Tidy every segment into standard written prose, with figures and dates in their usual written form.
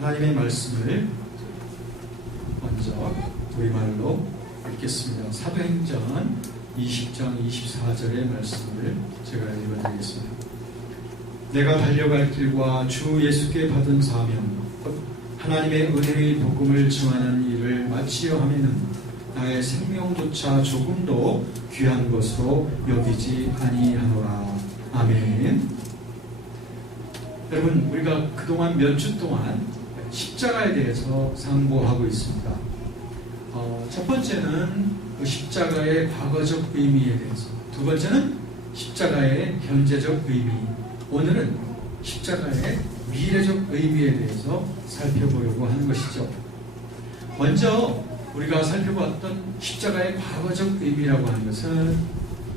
하나님의 말씀을 먼저 우리말로 읽겠습니다. 사도행전 20장 24절의 말씀을 제가 읽어드리겠습니다. 내가 달려갈 길과 주 예수께 받은 사명, 하나님의 은혜의 복음을 증하는 일을 마치려 하면은 나의 생명조차 조금도 귀한 것으로 여기지 아니하노라. 아멘. 여러분, 우리가 그동안 몇 주 동안 십자가에 대해서 상고하고 있습니다. 첫 번째는 그 십자가의 과거적 의미에 대해서, 두 번째는 십자가의 현재적 의미, 오늘은 십자가의 미래적 의미에 대해서 살펴보려고 하는 것이죠. 먼저 우리가 살펴봤던 십자가의 과거적 의미라고 하는 것은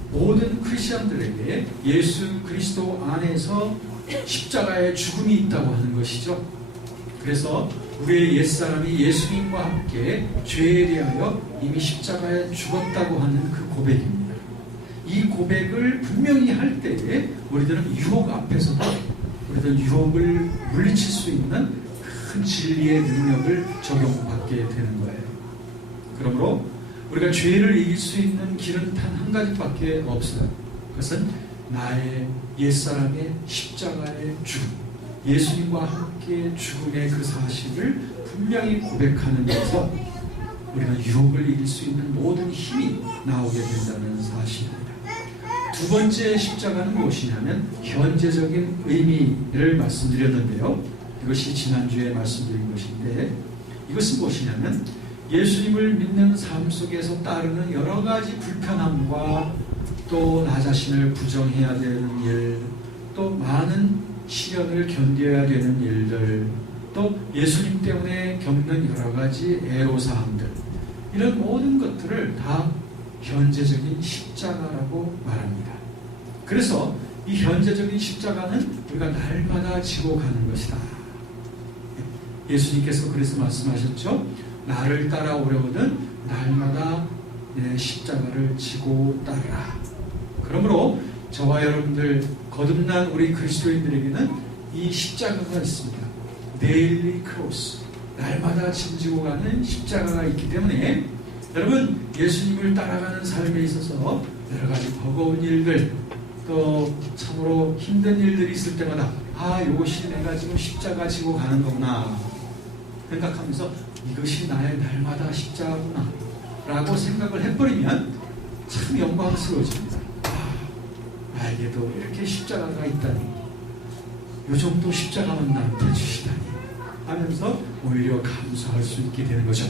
모든 크리스천들에게 예수 그리스도 안에서 십자가의 죽음이 있다고 하는 것이죠. 그래서 우리의 옛사람이 예수님과 함께 죄에 대하여 이미 십자가에 죽었다고 하는 그 고백입니다. 이 고백을 분명히 할 때에 우리들은 유혹 앞에서도 우리들은 유혹을 물리칠 수 있는 큰 진리의 능력을 적용받게 되는 거예요. 그러므로 우리가 죄를 이길 수 있는 길은 단 한 가지밖에 없어요. 그것은 나의 옛사람의 십자가의 죽음, 예수님과 함께 죽음의 그 사실을 분명히 고백하는 데서 우리는 유혹을 이길 수 있는 모든 힘이 나오게 된다는 사실입니다. 두 번째 십자가는 무엇이냐면 현재적인 의미를 말씀드렸는데요. 이것이 지난주에 말씀드린 것인데, 이것은 무엇이냐면 예수님을 믿는 삶 속에서 따르는 여러 가지 불편함과 또 나 자신을 부정해야 되는 일, 또 많은 시련을 견뎌야 되는 일들, 또 예수님 때문에 겪는 여러 가지 애로사항들, 이런 모든 것들을 다 현재적인 십자가라고 말합니다. 그래서 이 현재적인 십자가는 우리가 날마다 지고 가는 것이다. 예수님께서 그래서 말씀하셨죠. 나를 따라오려거든 날마다 내 십자가를 지고 따르라. 그러므로 저와 여러분들 거듭난 우리 그리스도인들에게는 이 십자가가 있습니다. 데일리 크로스, 날마다 짐지고 가는 십자가가 있기 때문에 여러분, 예수님을 따라가는 삶에 있어서 여러 가지 버거운 일들, 또 참으로 힘든 일들이 있을 때마다 이것이 내가 지금 십자가 지고 가는 거구나 생각하면서 이것이 나의 날마다 십자가구나 라고 생각을 해버리면 참 영광스러워집니다. 나에게도 이렇게 십자가가 있다니, 이 정도 십자가만 나한테 주시다니 하면서 오히려 감사할 수 있게 되는 거죠.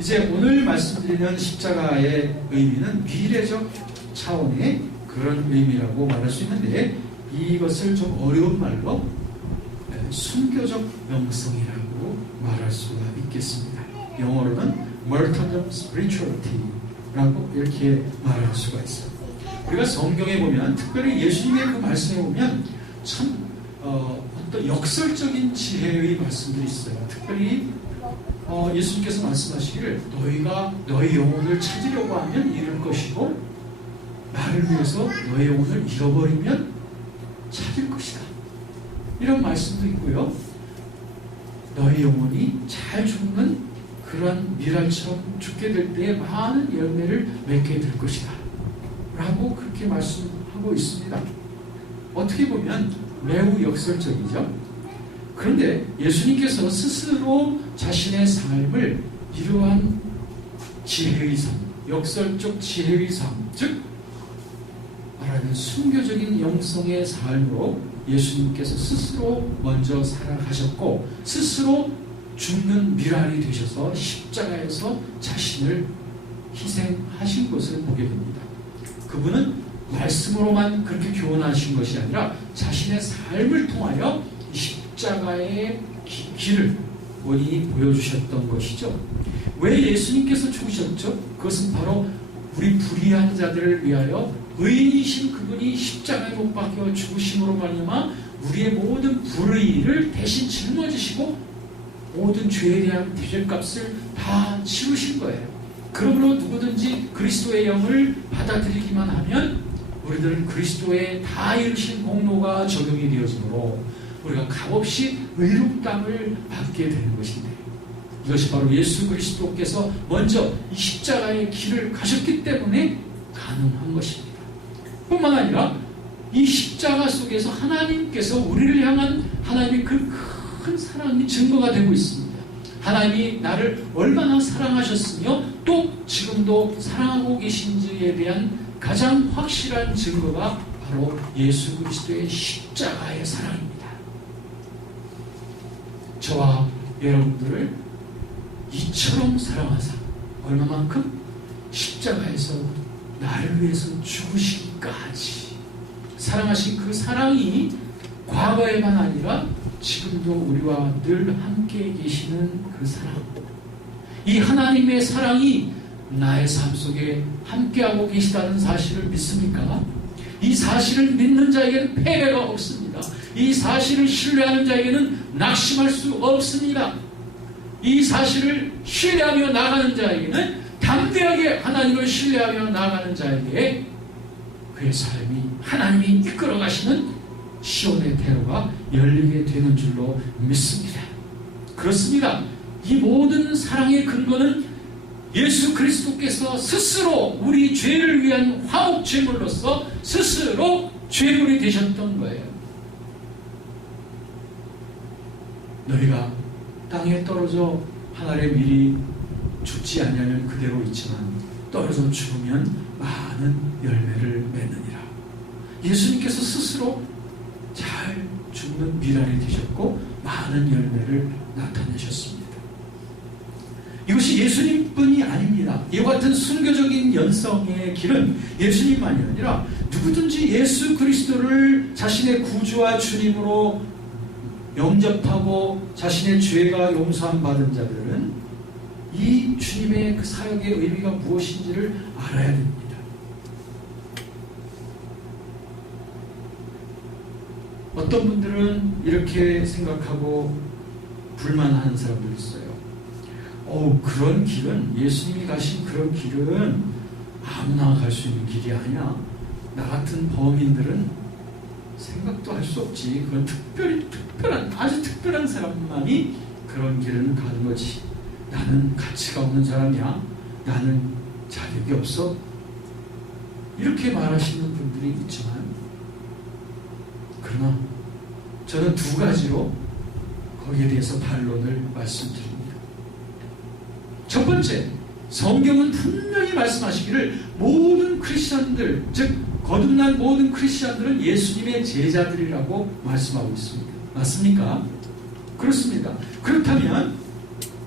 이제 오늘 말씀드리는 십자가의 의미는 미래적 차원의 그런 의미라고 말할 수 있는데, 이것을 좀 어려운 말로 순교적 영성이라고 말할 수가 있겠습니다. 영어로는 martyrdom spirituality라고 이렇게 말할 수가 있어요. 우리가 성경에 보면, 특별히 예수님의 그 말씀에 보면 참 어떤 역설적인 지혜의 말씀들이 있어요. 특별히 예수님께서 말씀하시기를 너희가 너희 영혼을 찾으려고 하면 잃을 것이고 나를 위해서 너희 영혼을 잃어버리면 찾을 것이다. 이런 말씀도 있고요. 너희 영혼이 잘 죽는 그러한 미랄처럼 죽게 될 때에 많은 열매를 맺게 될 것이다 라고 그렇게 말씀하고 있습니다. 어떻게 보면 매우 역설적이죠. 그런데 예수님께서 스스로 자신의 삶을 이러한 지혜의 삶, 역설적 지혜의 삶, 즉 말하는 순교적인 영성의 삶으로 예수님께서 스스로 먼저 살아가셨고 스스로 죽는 미랄이 되셔서 십자가에서 자신을 희생하신 것을 보게 됩니다. 그분은 말씀으로만 그렇게 교훈하신 것이 아니라 자신의 삶을 통하여 십자가의 길을 본인이 보여주셨던 것이죠. 왜 예수님께서 죽으셨죠? 그것은 바로 우리 불의한 자들을 위하여 의인이신 그분이 십자가에 못 박혀 죽으심으로 말미암아 우리의 모든 불의를 대신 짊어지시고 모든 죄에 대한 대죄값을 다 치르신 거예요. 그러므로 누구든지 그리스도의 영을 받아들이기만 하면 우리들은 그리스도의 다 이루신 공로가 적용이 되어지므로 우리가 값없이 의롭다함을 받게 되는 것인데, 이것이 바로 예수 그리스도께서 먼저 이 십자가의 길을 가셨기 때문에 가능한 것입니다. 뿐만 아니라 이 십자가 속에서 하나님께서 우리를 향한 하나님의 그 큰 사랑이 증거가 되고 있습니다. 하나님이 나를 얼마나 사랑하셨으며 또 지금도 사랑하고 계신지에 대한 가장 확실한 증거가 바로 예수 그리스도의 십자가의 사랑입니다. 저와 여러분들을 이처럼 사랑하사 얼마만큼? 십자가에서 나를 위해서 죽으시기까지 사랑하신 그 사랑이 과거에만 아니라 지금도 우리와 늘 함께 계시는 그 사랑, 이 하나님의 사랑이 나의 삶 속에 함께하고 계시다는 사실을 믿습니까? 이 사실을 믿는 자에게는 패배가 없습니다. 이 사실을 신뢰하는 자에게는 낙심할 수 없습니다. 이 사실을 신뢰하며 나가는 자에게는, 담대하게 하나님을 신뢰하며 나가는 자에게 그의 삶이 하나님이 이끌어 가시는 시온의 대로가 열리게 되는 줄로 믿습니다. 그렇습니다. 이 모든 사랑의 근거는 예수 그리스도께서 스스로 우리 죄를 위한 화목제물로서 스스로 죄물이 되셨던 거예요. 너희가 땅에 떨어져 하늘의 밀이 죽지 않냐면 그대로 있지만 떨어져 죽으면 많은 열매를 맺느니라. 예수님께서 스스로 잘 죽는 미랄이 되셨고 많은 열매를 나타내셨습니다. 이것이 예수님뿐이 아닙니다. 이와 같은 순교적인 연성의 길은 예수님만이 아니라 누구든지 예수 그리스도를 자신의 구주와 주님으로 영접하고 자신의 죄가 용서함 받은 자들은 이 주님의 그 사역의 의미가 무엇인지를 알아야 됩니다. 어떤 분들은 이렇게 생각하고 불만하는 사람들이 있어요. 그런 길은, 예수님이 가신 그런 길은 아무나 갈 수 있는 길이 아니야. 나 같은 범인들은 생각도 할 수 없지. 그건 아주 특별한 사람만이 그런 길은 가는 거지. 나는 가치가 없는 사람이야. 나는 자격이 없어. 이렇게 말하시는 분들이 있지만, 그러나 저는 두 가지로 거기에 대해서 반론을 말씀드립니다. 첫 번째, 성경은 분명히 말씀하시기를 모든 크리스천들, 즉 거듭난 모든 크리스천들은 예수님의 제자들이라고 말씀하고 있습니다. 맞습니까? 그렇습니다. 그렇다면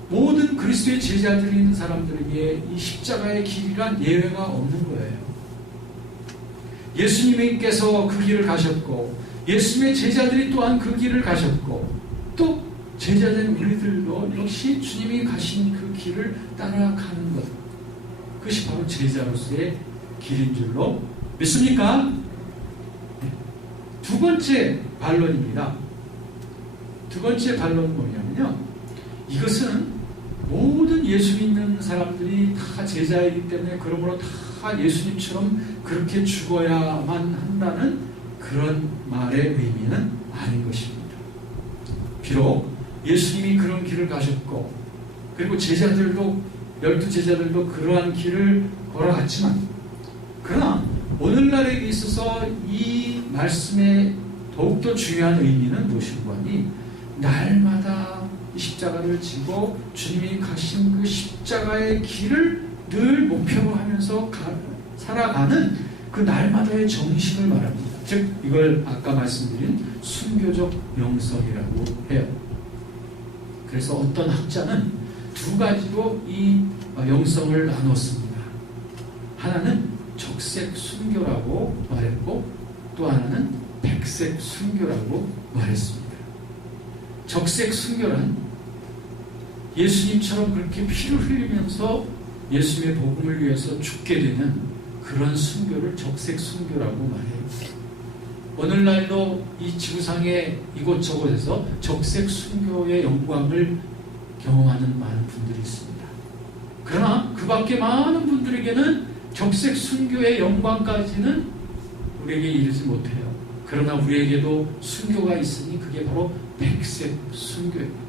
모든 그리스도의 제자들인 사람들에게 이 십자가의 길이란 예외가 없는 거예요. 예수님께서 그 길을 가셨고 예수님의 제자들이 또한 그 길을 가셨고 또 제자된 우리들도 역시 주님이 가신 그 길을 따라가는 것, 그것이 바로 제자로서의 길인 줄로 믿습니까? 두 번째 반론입니다. 두 번째 반론은 뭐냐면요, 이것은 모든 예수 믿는 사람들이 다 제자이기 때문에 그러므로 다 예수님처럼 그렇게 죽어야만 한다는 그런 말의 의미는 아닌 것입니다. 비록 예수님이 그런 길을 가셨고 그리고 제자들도 12제자들도 그러한 길을 걸어갔지만, 그러나 오늘날에 있어서 이 말씀의 더욱더 중요한 의미는 무엇인가 하니, 날마다 이 십자가를 지고 주님이 가신 그 십자가의 길을 늘 목표로 하면서 살아가는 그 날마다의 정신을 말합니다. 즉 이걸 아까 말씀드린 순교적 영성이라고 해요. 그래서 어떤 학자는 두 가지로 이 영성을 나눴습니다. 하나는 적색 순교라고 말했고 또 하나는 백색 순교라고 말했습니다. 적색 순교란 예수님처럼 그렇게 피를 흘리면서 예수님의 복음을 위해서 죽게 되는 그런 순교를 적색 순교라고 말해요. 오늘날도 이 지구상의 이곳저곳에서 적색 순교의 영광을 경험하는 많은 분들이 있습니다. 그러나 그 밖에 많은 분들에게는 적색 순교의 영광까지는 우리에게 이르지 못해요. 그러나 우리에게도 순교가 있으니 그게 바로 백색 순교입니다.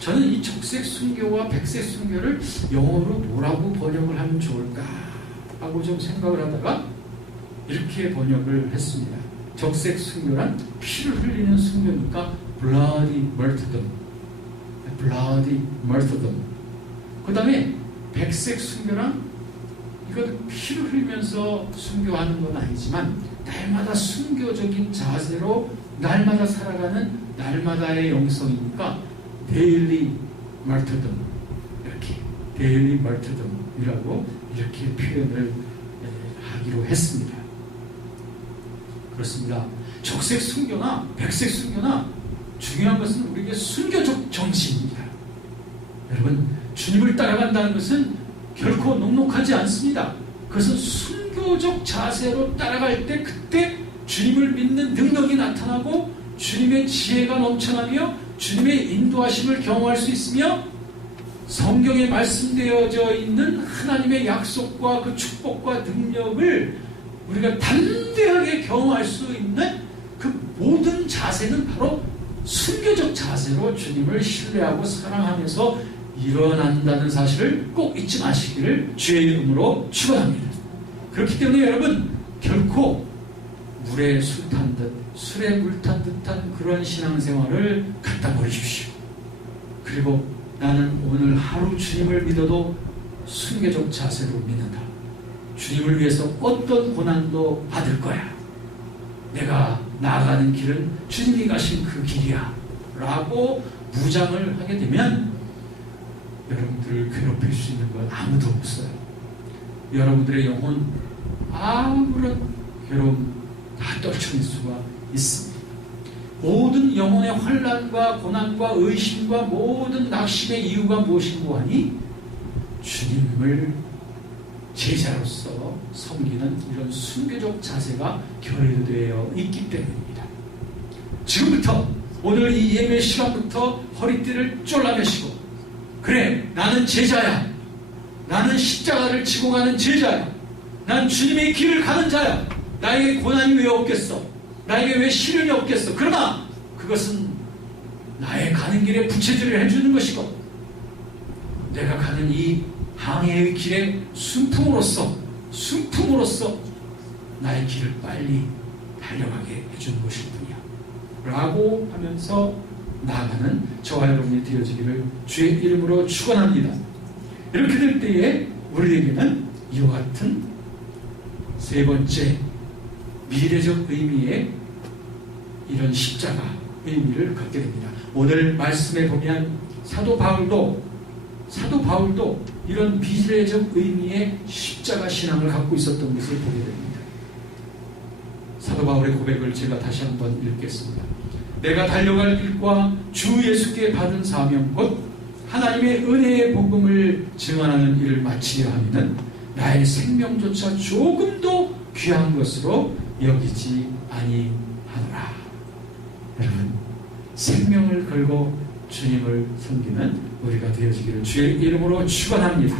저는 이 적색 순교와 백색 순교를 영어로 뭐라고 번역을 하면 좋을까 하고 좀 생각을 하다가 이렇게 번역을 했습니다. 적색 순교란 피를 흘리는 순교니까 bloody martyrdom, bloody martyrdom. 그 다음에 백색 순교란 이것도 피를 흘리면서 순교하는 건 아니지만 날마다 순교적인 자세로 날마다 살아가는 날마다의 영성이니까 daily martyrdom, 이렇게 daily martyrdom이라고 이렇게 표현을 하기로 했습니다. 그렇습니다. 적색 순교나 백색 순교나 중요한 것은 우리에게 순교적 정신입니다. 여러분, 주님을 따라간다는 것은 결코 녹록하지 않습니다. 그것은 순교적 자세로 따라갈 때 그때 주님을 믿는 능력이 나타나고 주님의 지혜가 넘쳐나며 주님의 인도하심을 경험할 수 있으며 성경에 말씀되어져 있는 하나님의 약속과 그 축복과 능력을 우리가 담대하게 경험할 수 있는 그 모든 자세는 바로 순교적 자세로 주님을 신뢰하고 사랑하면서 일어난다는 사실을 꼭 잊지 마시기를 주의 이름으로 축원합니다. 그렇기 때문에 여러분, 결코 물에 술 탄 듯 술에 물 탄 듯한 그런 신앙생활을 갖다 버리십시오. 그리고 나는 오늘 하루 주님을 믿어도 순교적 자세로 믿는다. 주님을 위해서 어떤 고난도 받을 거야. 내가 나아가는 길은 주님이 가신 그 길이야 라고 무장을 하게 되면 여러분들을 괴롭힐 수 있는 건 아무도 없어요. 여러분들의 영혼 아무런 괴로움 다 떨쳐낼 수가 있습니다. 모든 영혼의 환난과 고난과 의심과 모든 낙심의 이유가 무엇인고 하니 주님을 제자로서 섬기는 이런 순교적 자세가 결여되어 있기 때문입니다. 지금부터 오늘 이 예배 시간부터 허리띠를 졸라매시고 그래, 나는 제자야. 나는 십자가를 지고 가는 제자야. 난 주님의 길을 가는 자야. 나에게 고난이 왜 없겠어? 나에게 왜 시련이 없겠어? 그러나 그것은 나의 가는 길에 부채질을 해주는 것이고 내가 가는 이 항해의 길의 순풍으로서 나의 길을 빨리 달려가게 해주는 것일 뿐이야 라고 하면서 나아가는 저와 여러분이 되어지기를 주의 이름으로 축원합니다. 이렇게 될 때에 우리에게는 이와 같은 세 번째 미래적 의미의 이런 십자가 의미를 갖게 됩니다. 오늘 말씀에 보면 사도 바울도 이런 미래적 의미의 십자가 신앙을 갖고 있었던 것을 보게 됩니다. 사도 바울의 고백을 제가 다시 한번 읽겠습니다. 내가 달려갈 길과 주 예수께 받은 사명 곧 하나님의 은혜의 복음을 증언하는 일을 마치려 하면 나의 생명조차 조금도 귀한 것으로 여기지 아니하노라. 여러분, 생명을 걸고 주님을 섬기는 우리가 되어지기를 주의 이름으로 축원합니다.